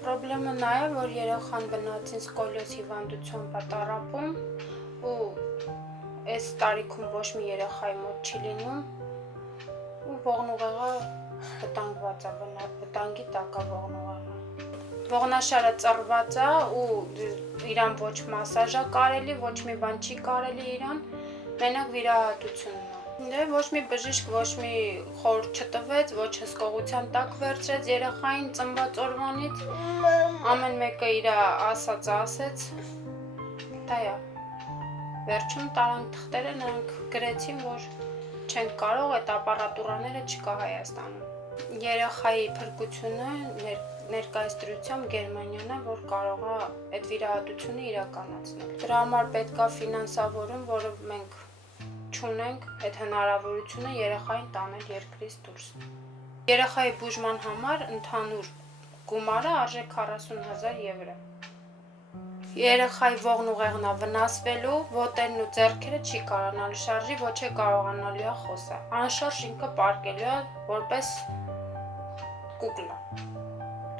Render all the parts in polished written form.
Պրոբլեմը նա է, որ երեխան բնածին սկոլիոզ հիվանդություն պատառապում ու այս տարիքում ոչ մի երեխայի մոտ չի լինում ու ողնուղեղը վտանգված է, վտանգի տակ է ողնուղեղը։ Ողնաշարը ծռված է ու իրան ոչ մասաժ է կարելի, ոչ մի բան չի կարելի իրան, մենակ վիրահատությունն է։ Դե ոչ մի բժիշկ ոչ մի խորհուրդ չտվեց, ոչ հսկողության տակ վերցրեց երեխային ծնված օրվանից, ամեն մեկը իր ասածը ասեց, դա է։ Վերջում տարանք թղթերը, նրանք գրեցին, որ չենք կարող, այդ ապարատուրաները չկա Հայաստանում։ Երեխայի փրկությունը ներկայիս դրությամբ Գերմանիան է, որ կարող է այդ վիրահատությունը իրականացնել։ Դրա համար պետք է ֆինանսավորում, որը մենք չունենք այդ հնարավորությունը երեխային տանել երկրից դուրս։ Երեխայի բուժման համար ընդհանուր գումարը արժե 40,000 եվրո։ Երեխայի ողնուղեղն է վնասվելու, ոտերն ու ձեռքերը չի կարողանալու շարժի, ոչ է կարողանալու է խոսա։ Անշարժ ինքը պարկելու է որպես կուկլա,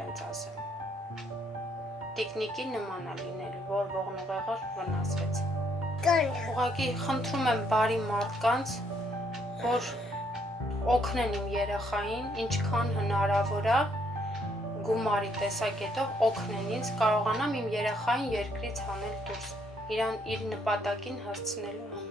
տենց ասեմ։ Տիկնիկի նման է լինելու, որ ողնուղեղը վնասվեց։ Ուղղակի խնդրում եմ բարի մարդկանց, որ օգնեն իմ երեխային, ինչքան հնարավոր է, գումարի տեսակետով օգնեն ինձ, կարողանամ իմ երեխային երկրից հանել դուրս, իր նպատակին հասցնելու համար։